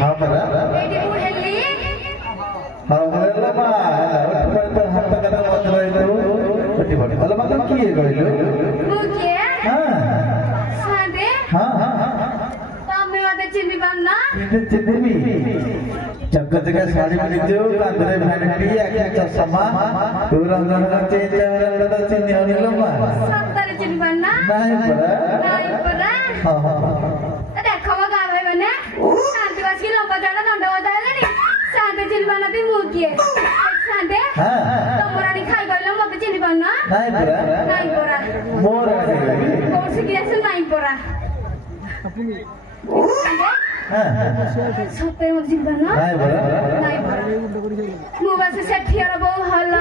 हाँ परा एटी बुढ़ेली हाँ हेला मा तो हाथ कदा मत रहिलो ओटी बड हला मतलब की है कहिलो मुके हां सादे हां हां तमे मते चिन्नी बन्ना चिन्नी जगह जगह साड़ी पिंधो कांधरे भैंटी आखे चश्मा तू रंग रंग चेंज रंग चिन्नी होनिलो मा सत्तर चिन्नी बन्ना नहीं परा हां हां देखो म गावे बने शांति बस की लंबा जाना दंड बजाले नी शांति चिन्नी बन्ना ती मुके शांति हां तमरानी खाई गइलो मते चिन्नी बन्ना नहीं परा मोर कौन सी गिलास नहीं परा सत्ते मते चिन्नी बन्ना नहीं परा मु बस सेठियार बहु हल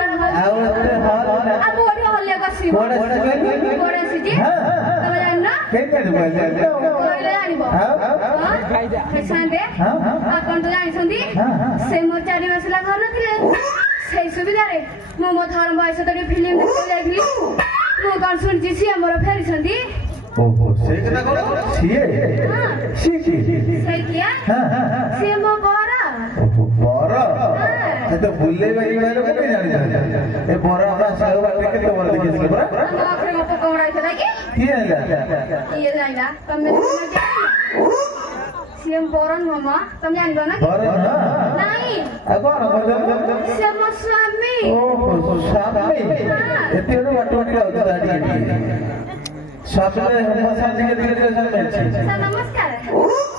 अब ओडी हल्ले गसी गोडे सिजी तमे जानना कोइले जानिबो शांति आपण तो जानिसंदी से मोर 4 मास ला घर नथिले সেই সুবিধারে মু মো ধর্ম বয়স তড়ি ফিল্ম দেখতে যাইলি মু কোন শুনছি সি আমার ফেরিছন্তি ओहो से कथा कोन सिए सी সেই কিয়া সি মো বড় ओहो बरा ए तो बुल्ले भाई वाले को नहीं जानी ए बरा हमरा साग बाटे के तो बरा देखि बरा आखरे मो कोणाई था कि की है ये जाइला तमे सीएम बोरन मामा तुम जानबो ना बरा नहीं अब कौन से मो स्वामी ओहो स्वामी एते रो वाटोटी होता दाडी स्वामी हम साथी के दिले स्वामी सर नमस्कार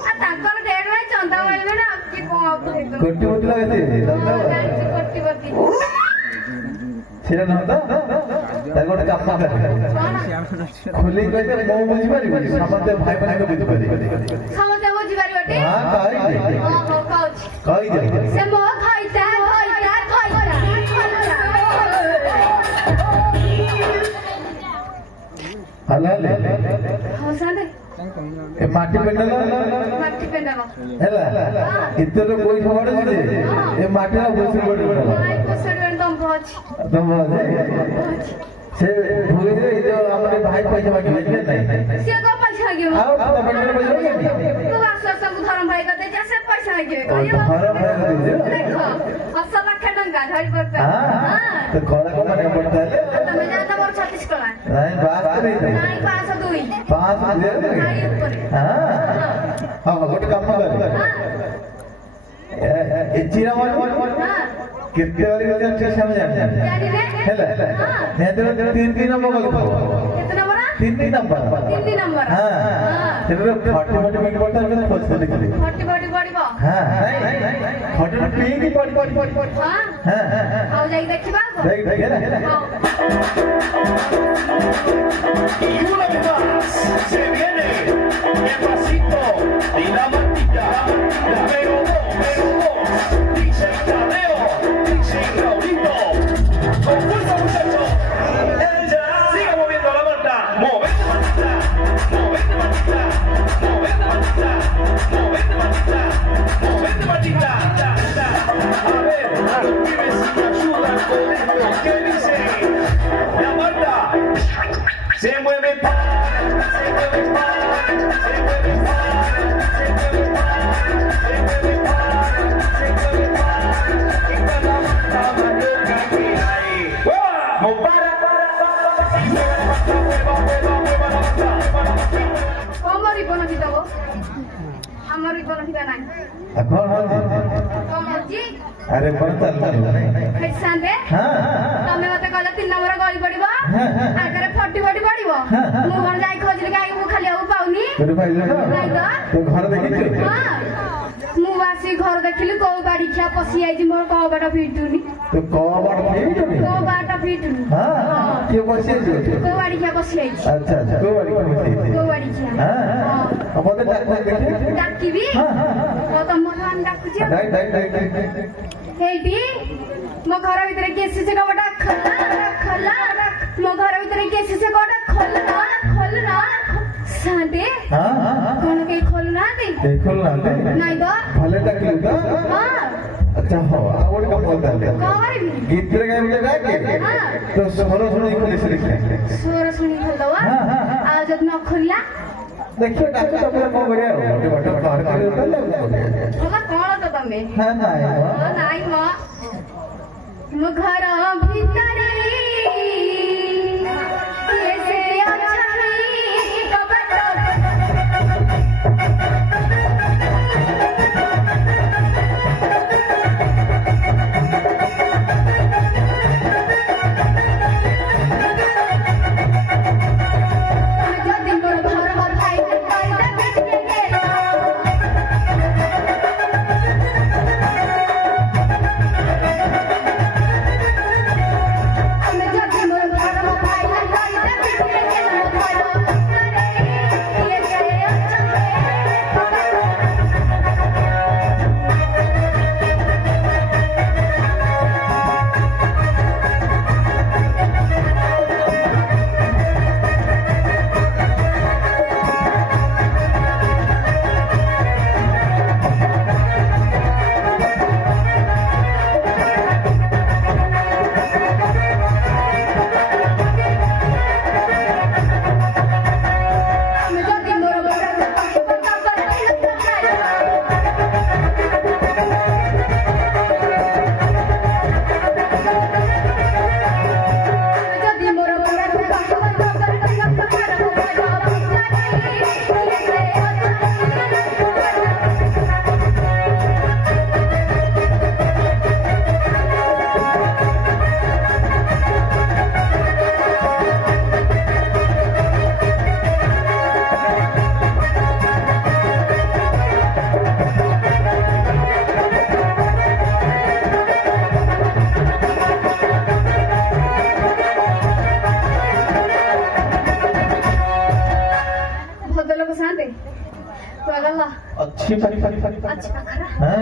आ ताकर डेढ़ में चंदा वाले ना आपकी को आप कोटी बोटी लगते कोटी कोटी सेरा न होता ताकोट काम कर खुली कहते मो बुझी पारी समते भाई बहन को बुझी पारी समते बुझी पारी बटे हां कहि दे से मो खाइता हला ले हो साले ए माटी पेंडल हेला इते तो कोई खबर नहीं ए माटी ना बुझी पड़ी आई पोसडन दम भोज से भूगे रे जो हमरे भाई पैसा मांगे नहीं से को पैसा मांगे आओ तो पेंडल पैसा मांगे तू आसो सब धर्म भाई का दे जैसे पैसा मांगे धर्म भाई का दे देखो अच्छा लाख टंका धरी पड़ता हां तो कोड़ा को माने पड़ता है तमे जाता मोर 36 कला नहीं बात नहीं नहीं 502 5 दे नहीं ऊपर हां हां गोट काम कर ए चीरा वाला हां कितने वाली बात अच्छे समझ आ जानी रे हेला मैं तो 3 नंबर बोल कितना बड़ा 3 नंबर हां तेरे 40 मिनट बोलता है तो खोज लिख ले 40 बॉडी बॉडी हां नहीं 40 पे की बॉडी हां हां आओ जाई देखिबा देख ना Una vez más, se viene el pasito y la matita, la pego dos, dice Tadeo, dice Raulito, con fuerza muchachos, ella sigue moviendo la manta, movete matita, movete matita, movete matita, movete matita, movete matita, a ver, a los pibes si me ayudan con esto, ¿qué dice? La Marta se mueve para, se mueve para, se mueve para, se mueve para, se mueve para, se mueve para, y cada Marta más loca que hay. ¡Vamos! Para, mueva la Marta, mueva la Marta, mueva la Marta. ¿Cómo ripono kita go? Amar ripono kita nai. कौन हो ¿Cómo जी? अरे पता नहीं खैसांदे हां तमे मते कहले 3 number गली पड़िबो आगरे 40 बॉडी पड़िबो मु कोन जाई खोजली काई मु खाली आउ पाउनी तेरे भाई ना नहीं तो घर देखि हां मु वासी घर देखिली को बाड़ी खिया पसी आइजी मोर को बाटा फिटुनी तो कबाड़ नहीं जो को बाटा फिटुनी हां के पसी जो को बाड़ी खिया पसी आइजी अच्छा को बाड़ी पसी को बाड़ी खिया हां अब तो डाक्टर देखे डाकी भी हां तो तम मन डाकु छी डाई हेडी मो घर भितर केसी से कबटा खला मो घर भितर केसी से कबटा खोलना सादे हां कोन के खोलना दे खोलना दे नहीं तो भले डाकली तो हां अच्छा हो आवड़ का बोलता है कवर भी गीत रे गाय बोले गाय हां तो सोरो सुनो पुलिस लिखे सोर सुनी खोल दवा आ जब न खोलला देखियो डाको तमे को बढ़िया हो मोटे मोटे बाहर कर ले होला कोन त तमे हां नाइ नाइ म मो घर भितरे ऐसे अच्छा है कबट अच्छी अच्छी बखरा हां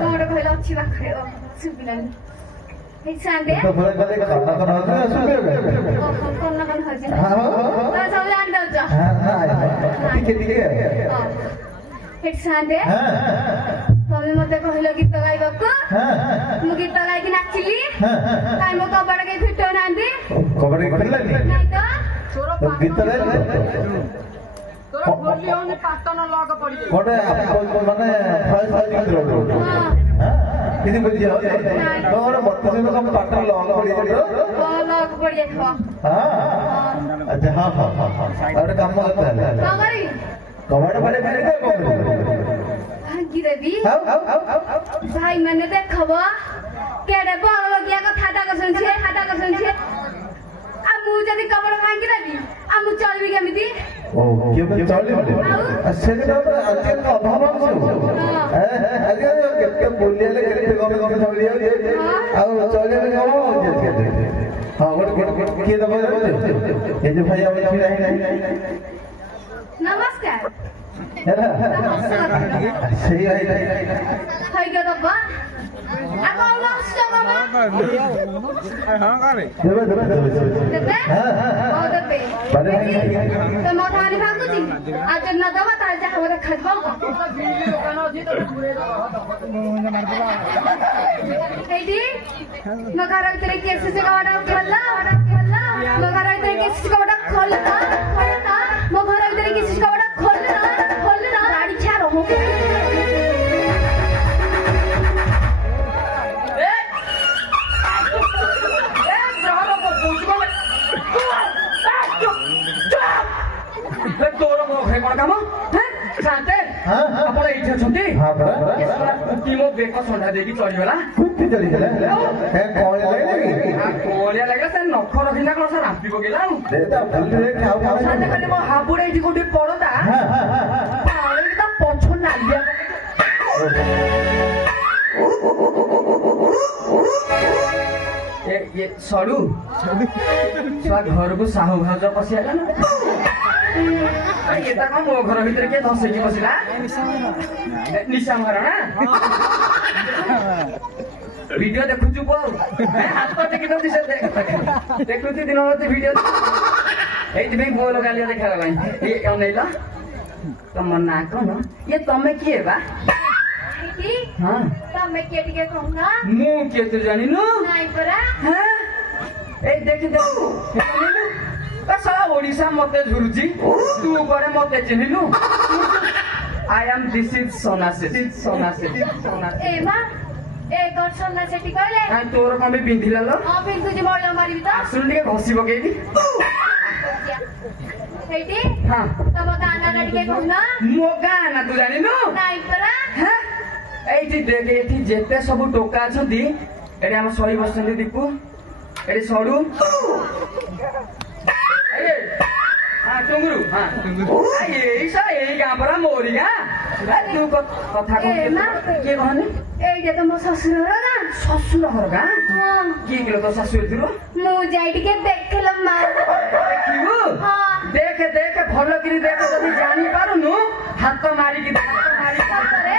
कोन कहला अच्छी बखरे ओ सुबिलन हे सांदे तो बोले गले खाना खाना सुबे कोन न कोन हजे हां ता सब जान दो जा हां ठीक है हे सांदे हां तमे मते कहलो गीत गाइबको हां मु गीत गाइ कि नाचिली हां ताई मो कबड़ के फिटो नांदी कबड्डी खेलली नाही तो गीत गाइली तोरा बोलली होनी पाटन लग पड़ी कोडे आपको माने फाइल फाइल गीत रो हां किदी बुझी हो तोर बत्तीस में कम पाटन लग पड़ी तो लग पड़ी खो हां अच्छा हां हां और काम करता है कबड़ी कबड्डी बड़े खेल दे भागी देवी हां भाई मैंने देखबो केडे बड़ लगिया को थाटा को सुनछे आ मु जदी कबड़ भांगी देवी आ मु चलबी केमिति ओ के चली अच्छे दिन तो अच्छे का अभाव है अरे के बोलिए ले के गम चली आ चले में गम हो जे हां गोट के दबा ये जो भाई अब नहीं नमस्कार सही है गयो दबा आ कौन आछो बाबा हां करे देबे हां ओ देबे बड़े तो म थानी भागुची आज न दबा ताल जा हमरा खजबो एडी मगर तेरे केस से गाड़ा खोला मगर तेरे केस से गाड़ा खोलना मगर तेरे केस से गाड़ा खोलना गाड़ी छा रहो तोर मोखे कोन काम हैं शांते हां आपण इथे छथि हां बड़ा की मो बेक संडा देकी चलिबला कुत्ती चली गला है कौन लगे कोलिया लागला से नख रखिना कोन से रापी गला देता फुलरे खाऊ शांते खाली मो हापुडे इठी कोठी पड़ता हां हां पाळे ता पछो नालिया ये सडू छुआ घर को साहू भाज पसिया ना ये ता मो घर भीतर के धसे की बसिला निशा मारना वीडियो देखुछु को हाथ पर देखि न दिसे देखुछु दिन होते वीडियो एति में बोल गालिया देखा भाई ये अनैला तमन्ना कोन ये तमे के बा हां तमे के टिके कहूना मु के तो जानिनु नाही परा हां ए देख सारा ओडिशा मते झुरुची तू ऊपर मते चिन्हिलु आई एम दिस इज सोना सेठी ए मा ए गछना सेठी कहले आ तोर कम भी पिंधिला लो हां बिंदु जी मळला मारिबि त सुन ଟିକେ ଘଷି ପକେଇବି सेठी हां तब गाना लड़के कहना ମୋ ଗାଁ ନା ତୁ ଜାଣିନୁ ନାଇଁ ପରା ହାଁ ଏଇଠି ଦେଖ ଏଠି ଯେତେ ସବୁ ଟୋକା ଅଛନ୍ତି ଏଠି ଆମ ଶହୀ ବସିଛନ୍ତି ଦୀପୁ ଏଠି ସଡୁ हाँ टुंगरू हाँ यही सा यही गाँव पर मोरी गाँ तू कथा किए कहनी एइटे त म ससुर घर ना শ্বশুর ঘর গাঁ हां किए किलो तो शाशु एथिरो मु जाई टिके देखलम मा देखिबु हां देख देख भल किरी देख जदी जानि पारुनु हाथ मारी की करे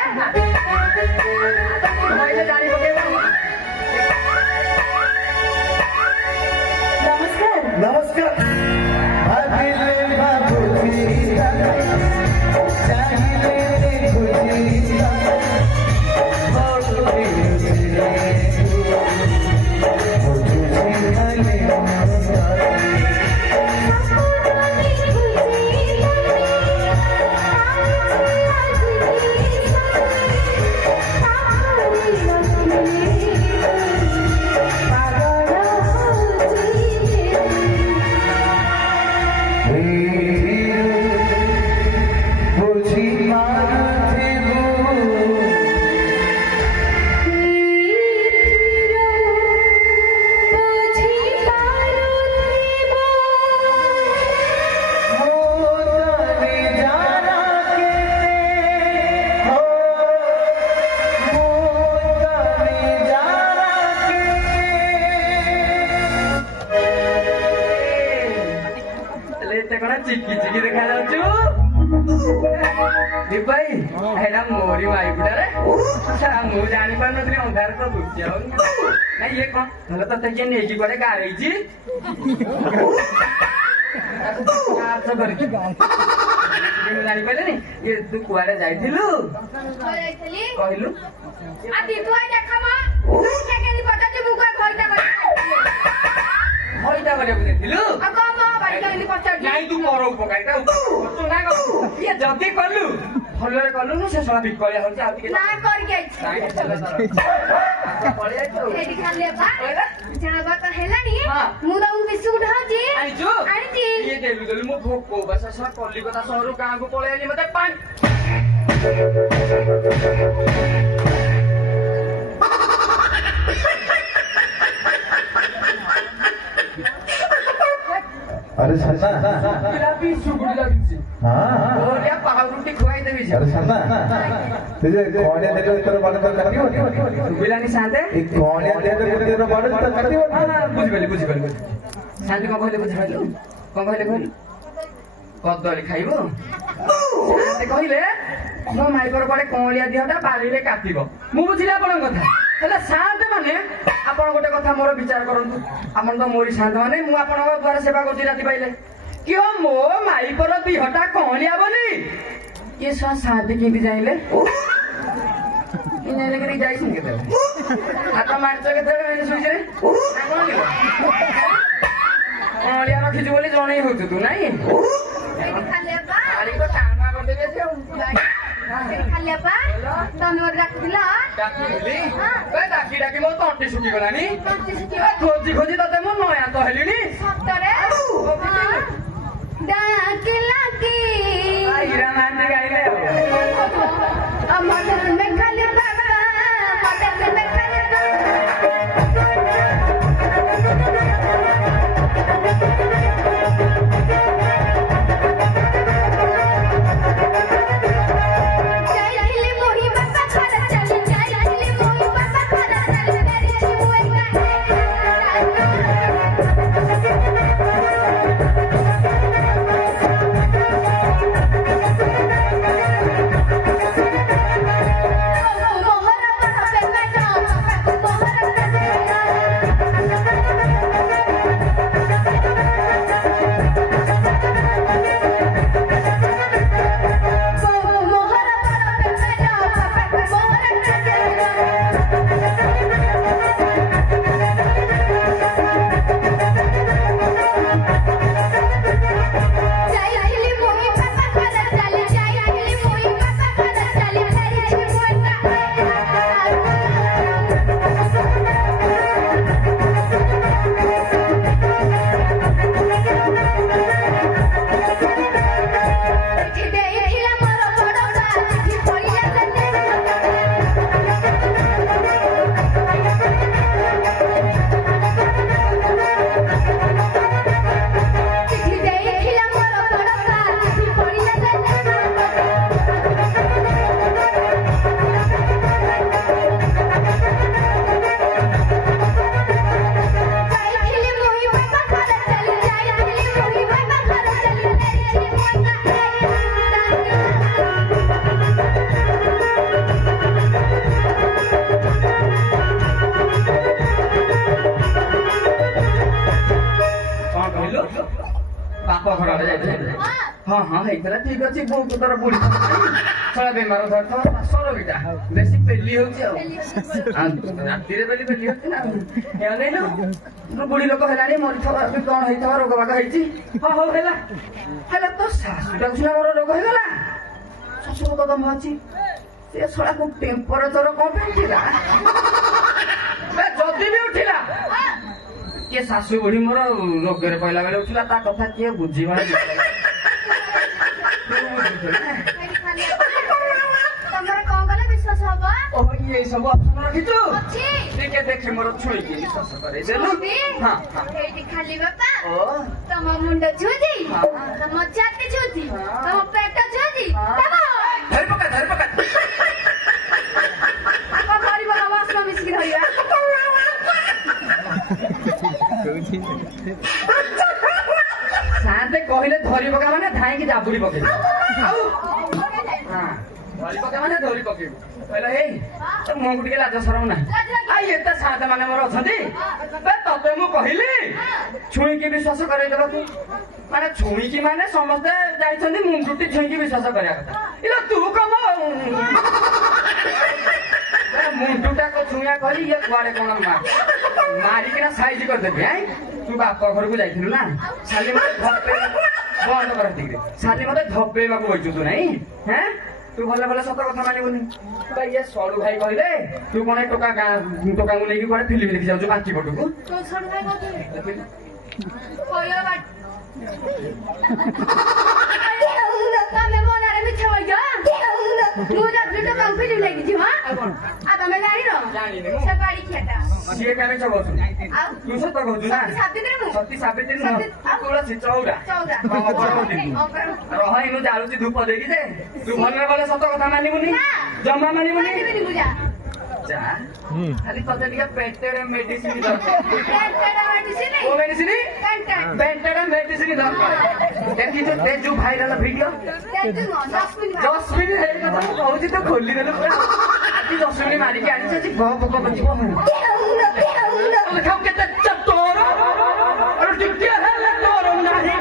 मोइले जानि पकेबा नमस्कार नमस्कार भाभिले बाबूजी चाहिले खुजी चिकी चिकी देखा जाऊँ भाई एडा मोरी माई बुढ़ा रे मु जानी पार नथि अंधार तो दुखिया नहीं ये कौन भले तते के नेकी कोडे गारई छी अच्छा कर की मु जानी पाले नहीं ये तू कुआडे जाइथिलु जाइथली कहलु आ दितु आई देखमा के केनी पटाती मुको खइता होइता करे बुझिथिलु आ कम बाड़ी केनी पटाती नहीं तू मरो पकाइता तू ना कर ये जदी करलु भलरे करलु न से सला बिकलिया होची आती के ना कर के नहीं चला पळे आइतो एडी खाले बा जाबा त हेलानी हां मु त उ बिस्कुट हाजी आइजो आइजी ये देलु मो भोको बस सर कलिकता शहरु गाँ को पळे आली मते पानी अरे सन्ना गुलाबी सुगुड़ी लागिছি हाँ ओरिया पावरुटी खुआई देबी अरे सन्ना तुझे कोणिया देतो इतर बाण तो करती होती बिलानी साथे एक कोणिया देतो इतर बाण तो करती होती हां बुझि गली साथे को कहले बुझाइलु को कहले कदली खाइबो साथे कहले मो माइकर पड़े कोणिया दिहटा बालीरे काटिबो मु बुझिला आपण कथा हेला शांत माने आपण गोटे कथा मोर विचार करंतु आपण तो मोरी शांत माने मु आपण द्वारा सेवा करती राती पाइले क्यों मो माई पर दिहटा कोणिया बोली ये सब शांत केंदी जाइले इने लेके जाई सुन के आता मारछ के तेरे मैंने सुई जे कोन लियो कोणिया रखी बोली जणे होतु तू नाही एडी खाले बा आली को टांगा कर देबे जे एडी खाले बा तमे ओर राखदिला डाकिली बे डाकी मो तंटी सुकी गलानी तंती सुकी खोजी खोजी तते मो नया तो हेलिनी सतरे डाकिला की आईरा मांडी गाइले मदन में खाले बाबा मदन में खाले जाइले मोही बाबा खाला चल जाइले मोही बाबा खाला चल मेरी छुए का ଘର ଆଡେ ଯାଇଥିଲେ ହଁ ହଁ ହେଇଥିଲା ଠିକ ଅଛି ବହୁତ ତୋର ବୁଢୀ ଛଡ଼ା ବେମାର ଧରିଥିବ ଶ୍ୱାସର ବିଟା ବେଶୀ ପେଲି ହଉଛି ଆଉ ରାତିରେ ବେଲି ହଉଛି ନା ନେଇଲୁ ବୁଢୀ ଲୋକ ହେଲାଣି ମରିଥିବ କଣ ହେଇଥିବ ରୋଗ ବାଗ ହେଇଛି ହଁ ହଉ ହେଲା ହେଲା ତୋ ଶାଶୁଟାକୁ ସିନା ମୋର ରୋଗ ହେଇଗଲା ଶ୍ୱଶୁର ତ ଦମ ଅଛି ସେ ଶଳାକୁ ଟେମ୍ପରେଚର କଣ ପାଇଁ ଉଠିଲା ଯଦି ବି ଉଠିଲା କିଏ ଶାଶୁ ବୁଢୀ ମୋର ରୋଗରେ ପଇଲା ବେଳେ ଉଠିଲା ତା କଥା କିଏ ବୁଝିବ ତମର କଣ କଲେ ବିଶ୍ୱାସ ହବ ଏଇ ସବୁ ଅପସନ ରଖିଛୁ ଟିକେ ଦେଖେ ମୋର ଛୁଇଁକି ବିଶ୍ୱାସ କରେଇଦେଲୁ ଏଇଠି ଖାଲି ବାପା ଓ ତମ ମୁଣ୍ଡ ଛୁଁଛି ତମ ଛାତି ଛୁଁଛି ତମ ପେଟ ଛୁଁଛି ଧରି ପକା କଣ କରିବ ନମସ୍କାର ମିଶିକି ଧରିବା ସାତେ କହିଲେ ଧରି ପକା ମାନେ ଧାଇଁକି ଜାବୁଡି ପକେଇବୁ ଆଉ ଧରି ପକା ମାନେ ଧରି ପକେଇବୁ କହିଲା ହେଇ ମୁହଁକୁ ଟିକେ ଲାଜ ସରମ ନାହିଁ ଆଉ ଏତେ ସାତ ମାନେ ମୋର ଅଛନ୍ତି ତତେ ମୁଁ କହିଲି ଛୁଇଁକି ବିଶ୍ୱାସ କରେଇଦେବାକୁ ମାନେ ଛୁଇଁକି ମାନେ ସମସ୍ତେ ଯାଇଛନ୍ତି ମୁଣ୍ଡୁଟି ଛୁଇଁକି ବିଶ୍ୱାସ କରିବା କଥା ଇଲୋ ତୁ କମ ମୁଣ୍ଡୁଟାକୁ ଛୁଇଁଆ କରି ଇଏ କୁଆଡେ କଣ ମାରିକିନା ସାଇଜ କରିଦେବି ତୁ ବାପ ଘରକୁ ଯାଇଥିଲୁ ନା ଶାଲି ମତେ ବନ୍ଦ କର ଟିକେ ଶାଲି ମତେ ଧପେଇବାକୁ ବଇଛୁ ତୁ ନାଇଁ ହେଁ ତୁ ଭଲ ଭଲ ସତ କଥା ମାନିବୁନି ଇଏ ସଳୁ ଭାଇ କହିଲେ ତୁ କଣ ଟୋକାଙ୍କୁ ନେଇକି କୁଆଡେ ଫିଲ୍ମ ଦେଖି ଯାଉଛୁ ବାଙ୍କି ପଟକୁ ତମେ ମନରେ ମିଛ କହିଛ ମୁଁ ଯାତ୍ରୀ ତ କାଉ ଫିଲ୍ମ ଲାଗିଛି ହଁ ଆଉ ତମେ ଜାଣିନ ସେ ବାଡି ଖିଆଟା ସିଏ କାମେ ଚବଛୁ ତୁ ସତ କହୁଛୁ ନା ସତୀ ସାବିତ୍ରୀ ତୁଳସୀ ଚଉରା ରହ ଏନୁ ଜାଳୁଛି ଧୂପ ଦେଇକି ଯେ ତୁ ଭଲ ଭଲ ସତ କଥା ମାନିବୁନି ଜମା ମାନିବୁନି ଯା ଖାଲି ତତେ ଟିକେ ପେଟେଡ ମେଡିସିନ ଦରକାର କୋଉ ମେଡିସିନ ପେଟେଡ ମେଡିସିନ ଦରକାର ଦେଖିଛୁ ତେ ଯୋଉ ଭାଇରାଲ ଭିଡିଓ 10 ମିନିଟ ହେଇଗଲା ମୁଁ କହୁଛି ତ ଖୋଲି ଦେଲୁ ପୁରା ଆଜି 10 ମିନିଟ ମାରିକି ଆଣିଛି ଆଜି ପୋକ ବଚିବ କେତେ ତୋର ଟିକେ ହେଲେ ତୋର ନାହିଁ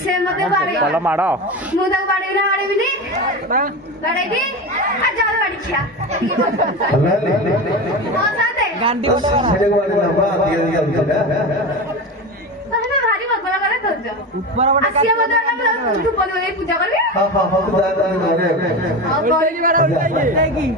से मते बाड़े पला माडो मु तक बाड़े ना बाड़ेबिनी बाड़ेबी आ जाओ बाड़ी खिया ओ साथे गांडी सेले वाले ना बा दिया दिया तहने भारी बगला करे करजो ऊपर बडा आसिया मते तू पन ए पूजा करबी हां हां हां पूजा करे हां कोई बार उल्टे की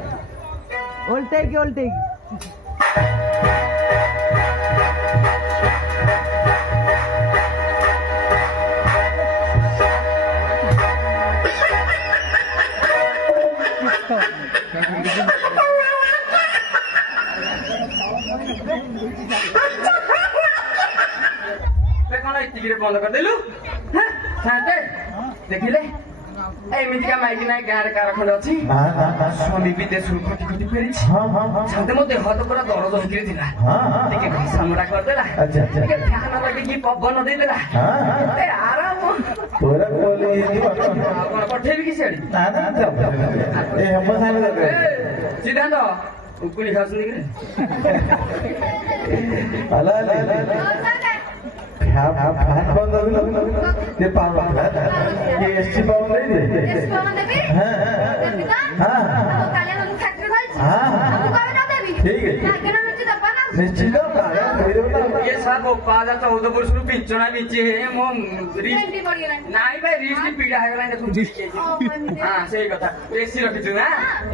बंद कर देलु साथे देखिले एमितिका माइकी नाय गारे कारखंड अछि स्वामी विदेश खटी खटी फेरि साथे मते हाथ पूरा दर्द होकरी थिला ଟିକେ ଘସାମୁଡା କରିଦେଲା ଟିକେ ଧ୍ୟାନ ଲାଗିକି ପବନ ଦେଇଦେଲା ଏ ଆରାମ ତୋରା କୋଲି ଆପଣ ପଠେଇବି କି ସେଡି ନା ନା ଏ ହମ ସାଙ୍ଗେ ସିଦ୍ଧାନ୍ତ ଉକୁଳି ଖାଉଛନ୍ତି କି? ଆଲା ଫ୍ୟାନ୍ ବନ୍ଦ ସେ ପାଉନ ये एसटी पावन नहीं दे एसटी पावन देबी हां देबी का हां हम काले हम फैक्ट्री भाई हां हम कबे ना देबी ठीक है आगे ना मिर्ची दबा ना निश्चित ये सब पादा 14 वर्ष रु पिचना बिचे हे मो ट्वेंटी पड़ी गेला नाइ भाई रिस्ट पीड़ा हे गेला देखु हां सही कथा एसी रखिछु ना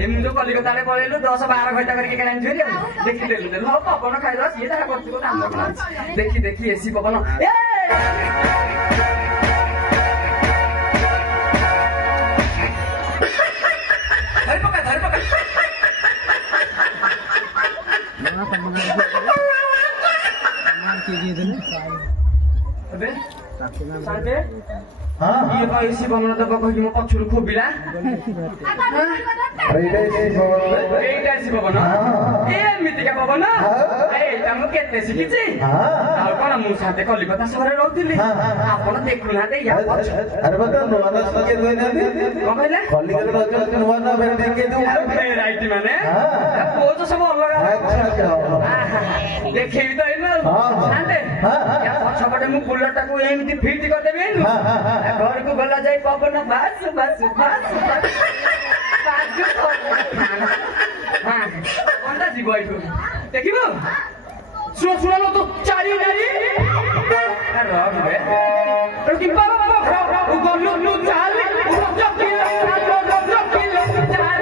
एमु जो कलिकता रे पळेलु 10 12 घंटा करके केलान झुरी देखि देलु हो पवन खाइलो सिए तारा करछु को काम देखि देखि एसी पवन ए धर पका अबे साथे हां ये भाई एसी पवन तो कहि म पछुरु खोबिला एटा एसी पावन एटा एसी पवन ए मितिका पवन ए तम केते सिकिछि आ कोन मु साथे कलिकता सहरे रहउतिली आपण देखुनाते या अरे बता नोना सके दोई ना कोन कहले कलिकता रज नोना भेट के दू राइट माने को तो सब अलग अच्छा देखिबी तो इनो साथे या पछपटे मु बुलेट को एमिति फिट कर देबे घर को गला जाई पवन बस हां कोनटा जीव आइठो देखिबो सुनो तो चारी नारी अरे रे तो कि बाबा उ गोलु चाल उ जकिलो चाल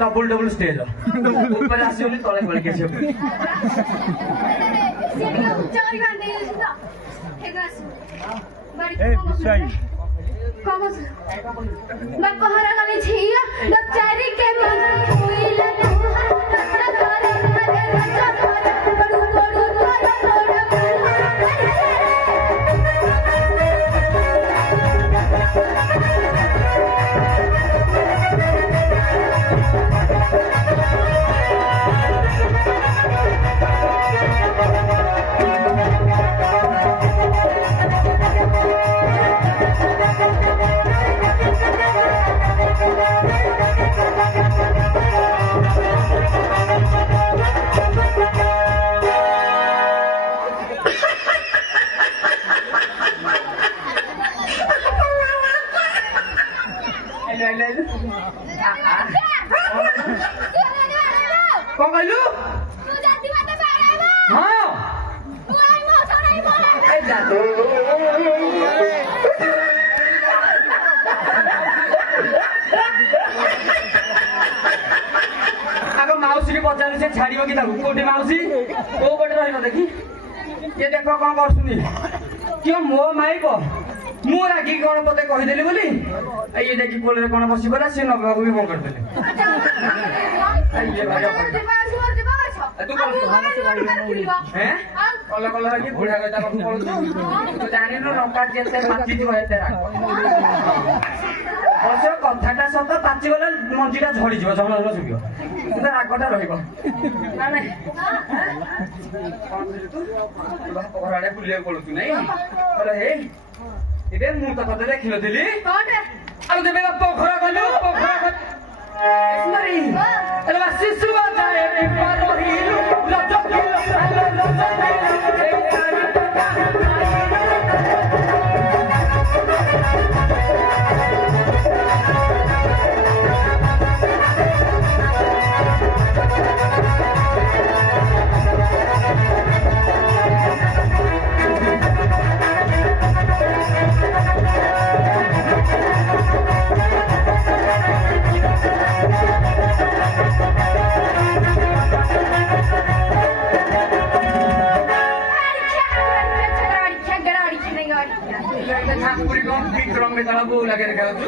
पखरु डबल स्टेज ऊपर आसी ओली तळे पळे के छे चारी घंटे सुदा हेगास बड़ी कमस मैं पहरा गले छिया दचारी के मन कोइला तोहरा करे रचा करे बड़ू बड़ू तोरा कौन कहलू तू जाती बात बारेबो हां तू आई मो सराई बोले ए जातो आगो माउसी के पचार से छाड़िबो कि ताकू कोठी माउसी को पटे रहइबो देखि ये देखो कोन करसुनी क्यों मो माई को मु रागी कोन पते कहि देली बोली ये देखि कोले कोन बसी गला से नबाबू भी फोन कर देले ये भाई तू कौन हैं कल कल कि बुढ़ा गता कथु बोलु तू जानि न लंका जेते माची जो हेते राख बस कथाटा सत पाची गले मंजीटा झड़ी जिवो जहन न सुबियो तू रागटा रहिबो ना नै तू बाप घराडे बुलिया बोलु तू नै अरे हे इबे मु त कते देखिलो दिली कोन रे आउ देबे पोखरा गलु पोखरा Esmari. El vasisu batae piparo hilu. Lojo kilo palo lojo kilo. Ekari toka. Thakuri को विक्रम में तला बोला के रखा तू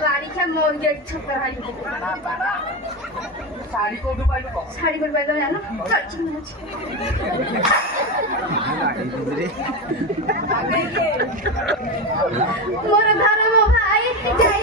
गाड़ी क्या मोर गेट छपर है साड़ी को दुपाई को साड़ी पर बैठो है ना मोर घर वो भाई जाई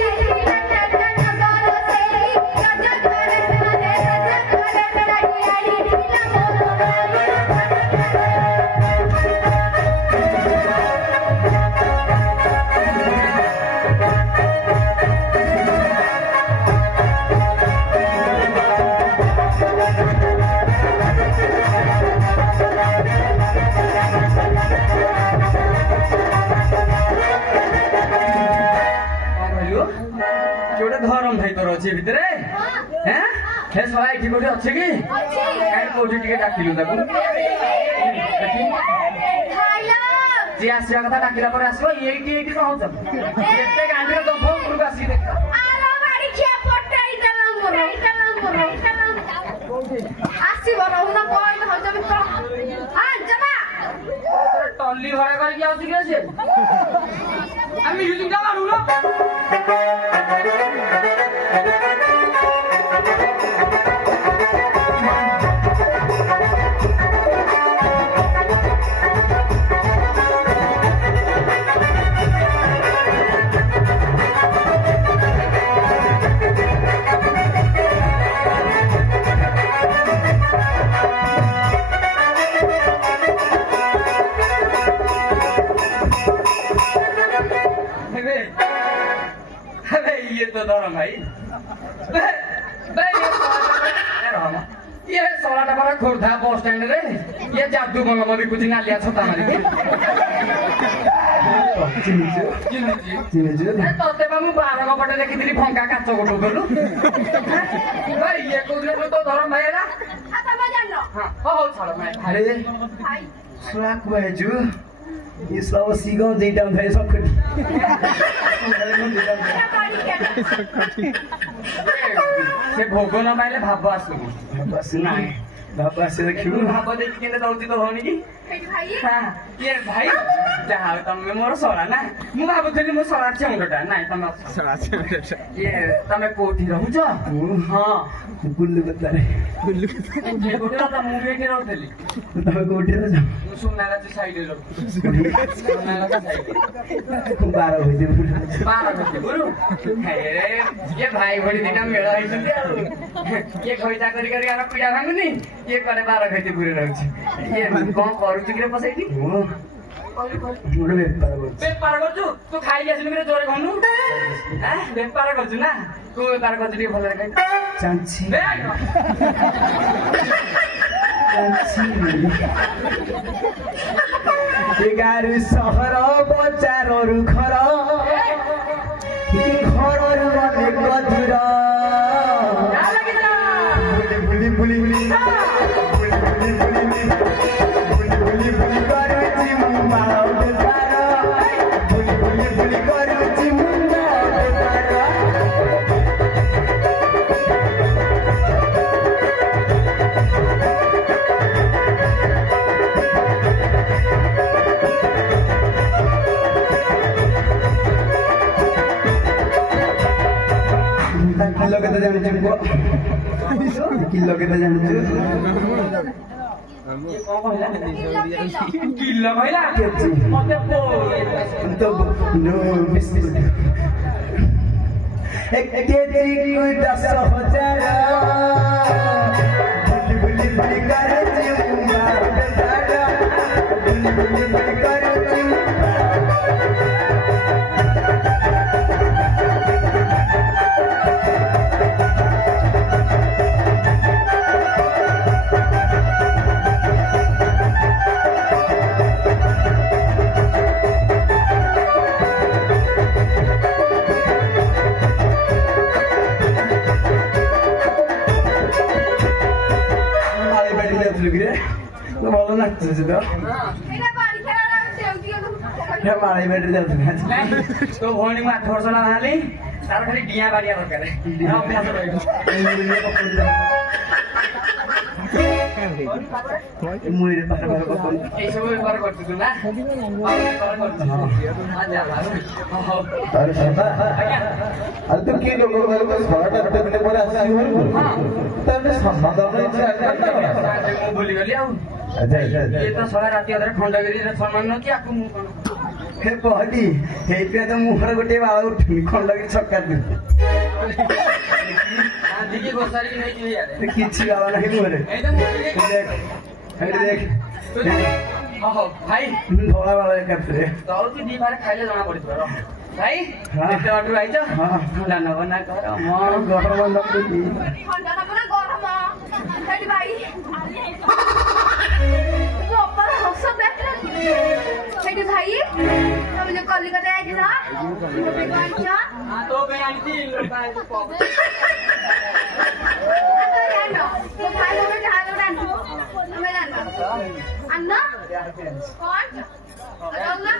धरम भाई तोर अच्छे भितर हैं हे सला एठी कोठी अच्छे की काई कोठी टिके डाकिलु ताकू जे आसिया कथा डाकिला पर आसो एठी एठी रहउछ केते गांडीर दम पुरु आसी देख आलो गाड़ी खिया पटाई दलम मोर आसी बरो ना कोई न हो जब तो आ जमा टल्ली भरा कर के आउछ के से আমি ইউজিংটা মারু না ये तो धरम भाई ये सोलाटा बड़ा खोर्धा बस स्टैंड रे ये जादू बंगला भी कुछ ना लिया छता मारी तोते बामु 12 पटे देखिथिली फंका काच गोटो गलु भाई ये कोदले तो धरम भाई ना आता बजानो हां हो छाड़ भाई अरे भाई सुलाक बाजू ये सब सीगो जेटा भाई सब खटी से भोगो न पाइले भाव आसु बस नाही बाबा से देखियो भाव देखि केते दउति तो होनी की भाई हां ये भाई जहाँ तमे मोर सोरा ना मु भाबुथली मो सोरा छेउडटा नाइ तमे सोरा छेउडटा ये तमे कोठी रहउछ हां गुल्लू बतारे गुल्लू कोठी त मु बेठी रहउथली तमे कोठी रह जा सुनाला चाहिँ साइड लो सुनाला चाहिँ साइड 12 होइदे 12 होइदे गुरु हे ये भाई बडी दिना मेला आइसन्ते के खैता करी करी आरो पीडा भांगुनी ये करे 12 खैते पुरे रहउछ ये कोन करू तिग्रे पसैति मोर बेपार गर्छु तू खाइ ल्यासिनु मेरो जोरे भन्नु ह बेपार गर्छु ना तू बेपार गर्छु रे भले खाइ चान्ची बे एगारु सहर बचारहरु घर घरहरु भने गधुर भुली भुली भुली गरुची मुम्बा उठार भुली भुली भुली गरुची मुम्बा उठार किलो केते जानिछु किलो केते जानिछु ये कोन कहला किल्ला भइला मते पो तो नो बिस्कुट एक केजी 10,000 बुली बुली बुली करची मुम्बा उठार बुली बुली बुली करची मुम्बा ନାଚୁଛି ତ ଏଇଟା ବାଡ଼ି ଖେଳା ସେମିତି ଏ ମାଳି ବେଡରେ ଯାଉଛି ନାଇଁ, ତୋ ଭଉଣୀ ମୁଁ 8 ବର୍ଷ ହେଲା ବାହାରିଲି ତାର ଖାଲି ଡିଆଁ ବାଡିଆ ଦରକାର ଅଭ୍ୟାସ ରହିବ ମୁଳିରେ ପାଖ ପାଖ ପକଉନି ଏଇସବୁ ବ୍ୟବହାର କରୁଛୁ ତୁ ନା ବ୍ୟବହାର କରୁଛୁ ହଉ ଆରେ ସାବା ଆଜ୍ଞା ଆରେ ତୁ କିଏ ଲୋକ କହିବୁ 6ଟା 8 ଦିନ ପରେ ଆସିବି ଘରକୁ ତାହେଲେ ସମ୍ବାଦ ମୁଁ ଭୁଲିଗଲି ଆଉ ଆଚ୍ଛା ଇଏ ତ ସଳା ରାତି ଅଧରେ ଖଣ୍ଡଗିରିରେ ସମ୍ମାନ ନଉଛି ଆକୁ ମୁଁ କଣ ହେ ପହଡି ହେଇଥିପାଇଁ ତ ମୁହଁରେ ଗୋଟିଏ ବାଳ ଉଠୁନି ଖଣ୍ଡଗିରି ଛକା ଦିନ ଆଧିକି ଗୋସାରିକି ନେଇକି ଇଆଡେ କିଛି ବାଳ ନାହିଁ ମୁହଁରେ ଏଇ ତ ମୁଁ ଟିକେ ଦେଖ ଏଇଠି ଦେଖ ହଉ ଭାଇ ଧଳା ବାଳ ଏକାଥରେ ଦଉଛୁ ଦି ବାରେ ଖାଇଲେ ଜଣା ପଡିଥିବ ରହ ଭାଇ ହଁ। ଏତେ ବାଟରୁ ଆଇଛ ହଁ। ଥଣ୍ଡା ନବ ନା କର ଗରମ ବନ୍ଦ କରିଦେବି ଥଣ୍ଡା ନବ ନା ଗରମ ସେଠି ଭାଇ ମୋ ଅପାର ହସ ଦେଖିଲା ସେଠି ଭାଇ ତମେ ଯୋଉ କଲିକତା ଯାଇଥିଲ ମୋ ପାଇଁ ଆଣିଛ ତୋ ପାଇଁ ଆଣିଛି ଜାଣିନ ମୋ ଭାଇ ମୋ ପାଇଁ ଯାହା ଗୋଟେ ଆଣିଥିବ ତମେ ଜାଣିନ ଆଣିନ କଣ ଦଉନା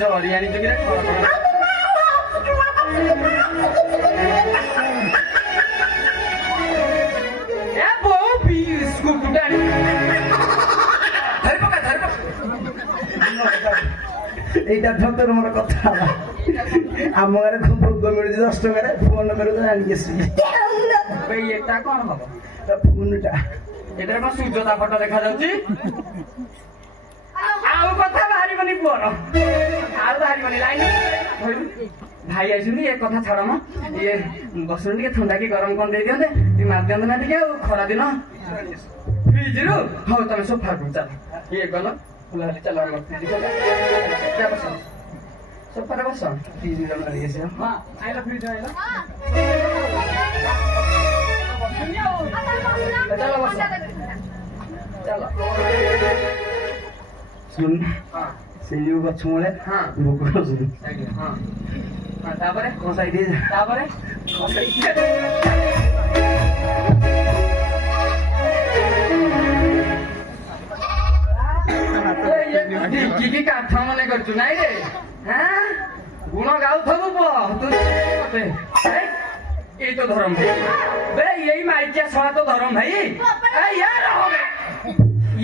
ଜରି ଆଣିଛୁ କିରେ ଏ ବୋଉ ବିସ୍କୁଟ ଆଣି ଧରି ପକା এইটা ঠকের মোর কথা ଆମ ଗାଁରେ খুব ଭୋଗ ମିଳୁଛି 10 ଟଙ୍କାରେ ଫୋନ କରିବୁ ତ ଆଣିକି ଆସିବି ଭାଇ ଏଟା କଣ ହବ ଫୋନଟା ଏଟାରେ କଣ ସୂର୍ଯ୍ୟତା ଫଟୋ ଦେଖାଯାଉଛି ଆଉ କଥା ବାହାରିବନି ପୁଅର ଆଉ ବାହାରିବନି ଲାଇନ ଭାଇ ଆଇଛନ୍ତି ଏ କଥା ଛାଡ଼ ମ ଇଏ ବସୁନ ଟିକେ ଥଣ୍ଡା କି ଗରମ କଣ ଦେଇ ଦିଅନ୍ତେ ଟିକେ ମାରି ଦିଅନ୍ତେ ନା ଟିକେ ଆଉ ଖରା ଦିନ ଫ୍ରିଜରୁ ହଉ ତମେ ସୋଫାକୁ ଚାଲ ଇଏ ଗଲ ଚାଲ ବସ ସୋଫାରେ ବସ ଫ୍ରିଜ ମାରି ଆସିବ ହଁ ଆଇଲ ଫ୍ରିଜ ଆଇଲ ଚାଲ ବସ ଚାଲ ଶୁଣ ହଁ ସେଇ ଯୋଉ ଗଛ ମୂଳେ ହଁ ଭୋଗ ଆସୁଛି ହଁ ତାପରେ ମୋ ସାଇଡ୍ ତାପରେ କି କାଠ ମନେ କରୁଛୁ ନାଇଁ ରେ হ্যাঁ গুণ গাউথবু পুଅ তু মতে এই তো ধরম ভাই বে এই মাইকিয়া ছড়া তো ধরম ভাই এই ইয়ার হবে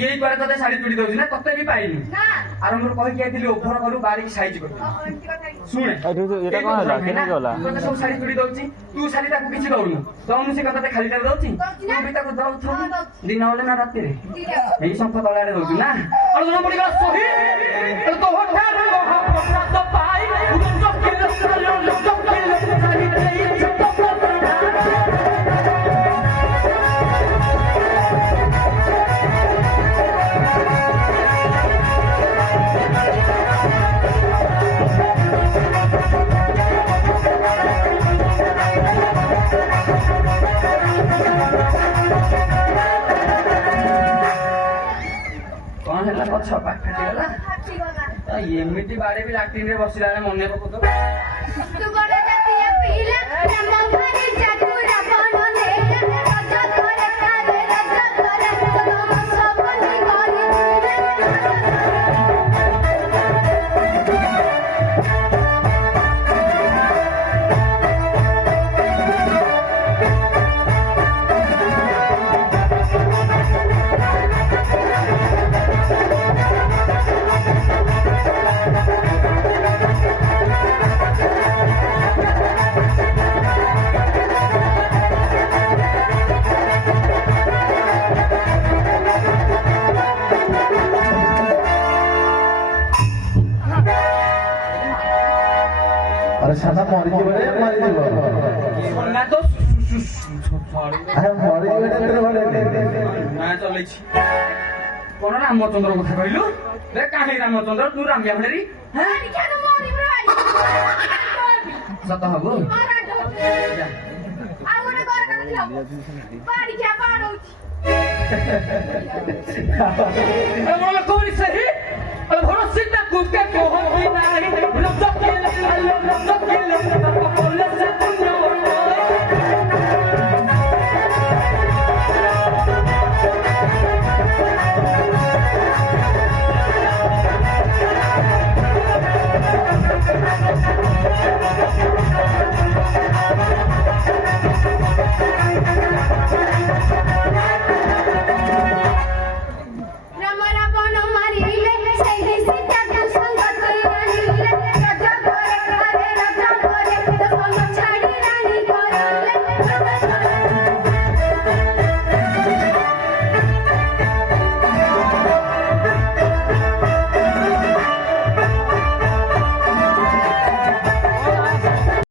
এই করে তোতে শাড়ি চুড়ি দউছি না ততে বি পাইনি না আরম্ভর কই আইଥିଲି ওভର କରୁ ବାରିକି ସାଇଜ କରୁ ଶୁଣେ এটা কোন ହେଲା କେନେ ଗଲା ତତେ ସବୁ ଶାଢୀ ଚୁଡ଼ି ଦଉଛି ତୁ ଶାଢୀ ତାକୁ କିଛି ଦଉନୁ ଦଉନୁ ସେ କଥା ଖାଲିଟାରେ ଦଉଛି ତୁ ବି ତାକୁ ଦଉଥିବୁ ଦିନ ବେଳେ ନା ରାତିରେ ଏଇ ଶଙ୍ଖ ତଳେ ଆଡେ ଦଉଛୁ ନା ଆଉ ଜଣ ପଡିଗଲା ସହି ତ ହଠାତ୍ ମହାପ୍ରସାଦ ପାଇ କଣ ହେଲା ଗଛ ପାଖାଟିଗଲା ଏମିତି ବାଡେ ବି ଲାଟ୍ରିନ୍ ରେ ବସିଲା ବେଳେ ମନେ ପକଉଥିବ ତୁ ବଡ ଜାତିଆ ପିଲା ପ୍ରେମ ଭରି ଜାଦୁ ରାବଣ ନେଲା ରଜ ଧରେ କାରେ ରଜ ଧରେ ତମ ସବନି କରି আরে সাদা মরিଯିବ রে মরিଯିବ ନା ତ আরে মরিଯିବ রে তোর ঘরে ନା ଚଲେଇଛି କଣ ରାମଚନ୍ଦ୍ର କଥା କହିଲୁ ରେ କାହିଁ ରାମଚନ୍ଦ୍ର ତୁ ରାମିଆ ଭଣ୍ଡାରୀ ଆଣି କେନ ମୋରି ବ୍ରାଡି ସତ ହବ ଆଉ ଗୋଟେ ଘର କାମ ବାଡ଼ିକିଆ ବାଡ଼ଉଛି बोलो कौन सही और भरोसे तक कूद के कहो भी नहीं